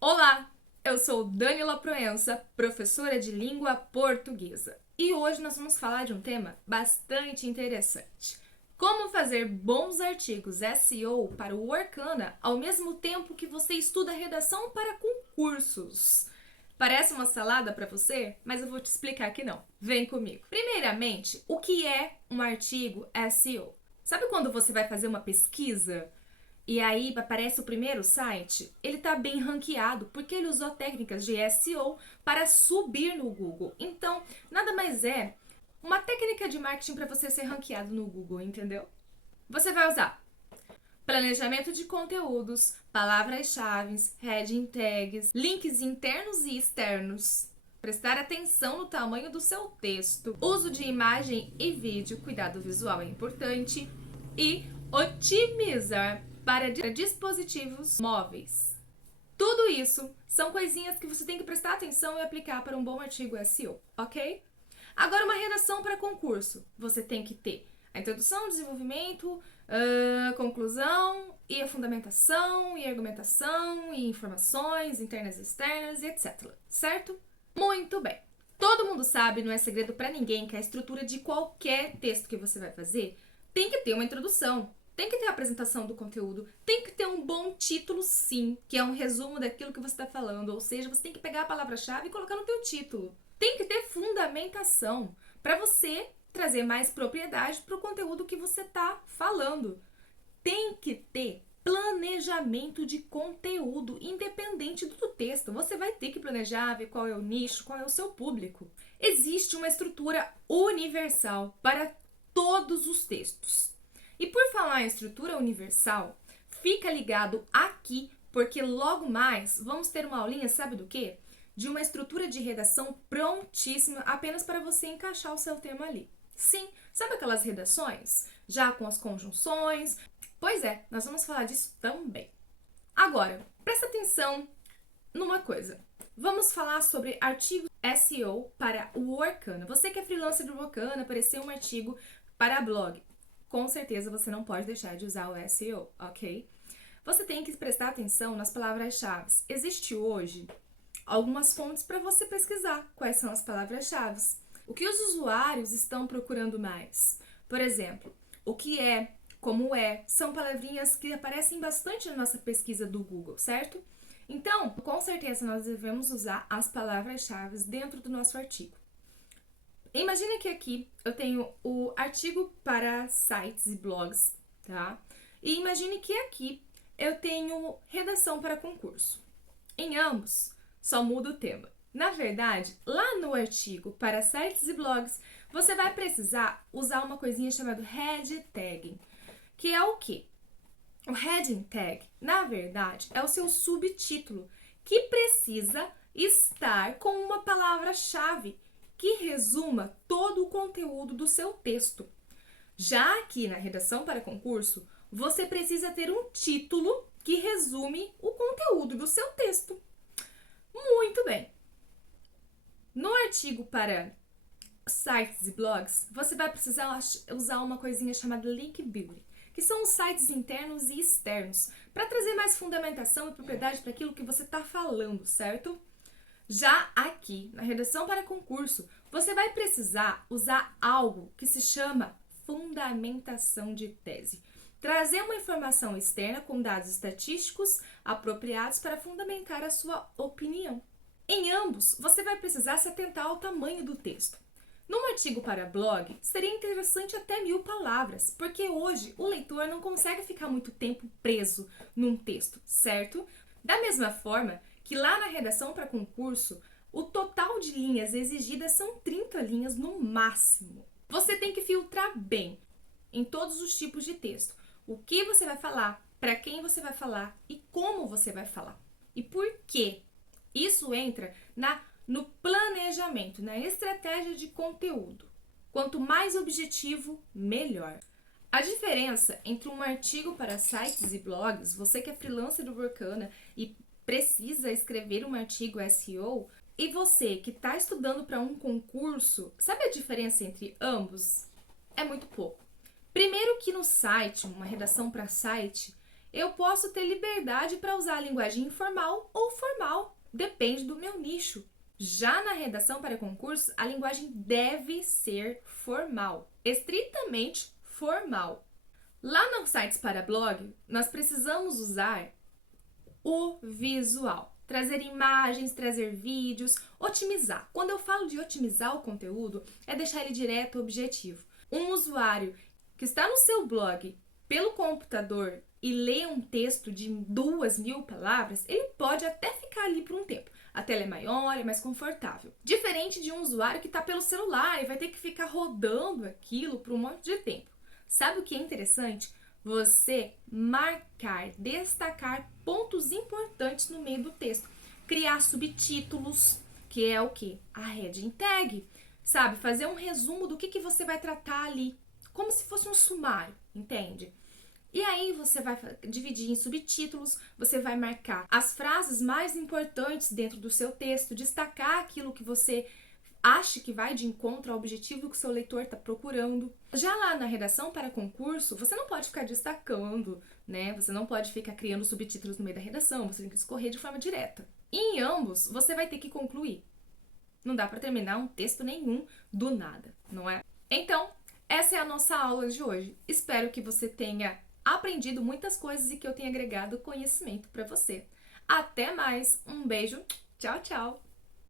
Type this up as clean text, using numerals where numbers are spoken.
Olá, eu sou Danila Proença, professora de língua portuguesa. E hoje nós vamos falar de um tema bastante interessante. Como fazer bons artigos SEO para o Workana ao mesmo tempo que você estuda redação para concursos. Parece uma salada para você? Mas eu vou te explicar que não. Vem comigo. Primeiramente, o que é um artigo SEO? Sabe quando você vai fazer uma pesquisa e aí aparece o primeiro site? Ele está bem ranqueado porque ele usou técnicas de SEO para subir no Google. Então, nada mais é uma técnica de marketing para você ser ranqueado no Google, entendeu? Você vai usar planejamento de conteúdos, palavras-chave, heading tags, links internos e externos, prestar atenção no tamanho do seu texto, uso de imagem e vídeo, cuidado visual é importante, e otimizar para dispositivos móveis. Tudo isso são coisinhas que você tem que prestar atenção e aplicar para um bom artigo SEO, ok? Agora, uma redação para concurso. Você tem que ter a introdução, desenvolvimento, conclusão, e a fundamentação, e argumentação, e informações internas e externas, e etc. Certo? Muito bem. Todo mundo sabe, não é segredo para ninguém, que a estrutura de qualquer texto que você vai fazer tem que ter uma introdução, tem que ter a apresentação do conteúdo, tem que ter um bom título, sim, que é um resumo daquilo que você está falando, ou seja, você tem que pegar a palavra-chave e colocar no teu título. Tem que ter fundamentação para você trazer mais propriedade para o conteúdo que você está falando. Tem que ter planejamento de conteúdo, independente do texto. Você vai ter que planejar, ver qual é o nicho, qual é o seu público. Existe uma estrutura universal para todos os textos. E por falar em estrutura universal, fica ligado aqui, porque logo mais vamos ter uma aulinha, sabe do quê? De uma estrutura de redação prontíssima apenas para você encaixar o seu tema ali. Sim, sabe aquelas redações? Já com as conjunções? Pois é, nós vamos falar disso também. Agora, presta atenção numa coisa. Vamos falar sobre artigos SEO para o Workana. Você que é freelancer do Workana, apareceu um artigo para blog. Com certeza você não pode deixar de usar o SEO, ok? Você tem que prestar atenção nas palavras-chave. Existe hoje algumas fontes para você pesquisar quais são as palavras-chave. O que os usuários estão procurando mais? Por exemplo, o que é, como é, são palavrinhas que aparecem bastante na nossa pesquisa do Google, certo? Então, com certeza nós devemos usar as palavras-chave dentro do nosso artigo. Imagine que aqui eu tenho o artigo para sites e blogs, tá? E imagine que aqui eu tenho redação para concurso. Em ambos, só muda o tema. Na verdade, lá no artigo para sites e blogs, você vai precisar usar uma coisinha chamada head tagging, que é o quê? O heading tag, na verdade, é o seu subtítulo, que precisa estar com uma palavra-chave que resuma todo o conteúdo do seu texto. Já aqui na redação para concurso, você precisa ter um título que resume o conteúdo do seu texto. Muito bem. No artigo para sites e blogs, você vai precisar usar uma coisinha chamada link building, que são os sites internos e externos, para trazer mais fundamentação e propriedade para aquilo que você está falando, certo? Já aqui, na redação para concurso, você vai precisar usar algo que se chama fundamentação de tese. Trazer uma informação externa com dados estatísticos apropriados para fundamentar a sua opinião. Em ambos, você vai precisar se atentar ao tamanho do texto. Num artigo para blog, seria interessante até 1000 palavras, porque hoje o leitor não consegue ficar muito tempo preso num texto, certo? Da mesma forma que lá na redação para concurso, o total de linhas exigidas são 30 linhas no máximo. Você tem que filtrar bem em todos os tipos de texto. O que você vai falar, para quem você vai falar e como você vai falar. E por quê? Isso entra no planejamento, na estratégia de conteúdo. Quanto mais objetivo, melhor. A diferença entre um artigo para sites e blogs, você que é freelancer do Workana e precisa escrever um artigo SEO, e você que está estudando para um concurso, sabe a diferença entre ambos? É muito pouco. Primeiro que no site, uma redação para site, eu posso ter liberdade para usar a linguagem informal ou formal Depende do meu nicho. Já na redação para concurso, a linguagem deve ser formal, estritamente formal. Lá nos sites para blog, nós precisamos usar o visual. Trazer imagens, trazer vídeos, otimizar. Quando eu falo de otimizar o conteúdo, é deixar ele direto, objetivo. Um usuário que está no seu blog pelo computador e lê um texto de 2.000 palavras, ele pode até ficar ali por um tempo. A tela é maior, é mais confortável. Diferente de um usuário que está pelo celular e vai ter que ficar rodando aquilo por um monte de tempo. Sabe o que é interessante? Você marcar, destacar pontos importantes no meio do texto. Criar subtítulos, que é o quê? A heading tag. Sabe? Fazer um resumo do que você vai tratar ali. Como se fosse um sumário, entende? E aí você vai dividir em subtítulos, você vai marcar as frases mais importantes dentro do seu texto, destacar aquilo que você acha que vai de encontro ao objetivo que o seu leitor está procurando. Já lá na redação para concurso, você não pode ficar destacando, né? Você não pode ficar criando subtítulos no meio da redação, você tem que escorrer de forma direta. E em ambos, você vai ter que concluir. Não dá para terminar um texto nenhum do nada, não é? Então, essa é a nossa aula de hoje. Espero que você tenha aprendido muitas coisas e que eu tenha agregado conhecimento para você. Até mais, um beijo, tchau, tchau!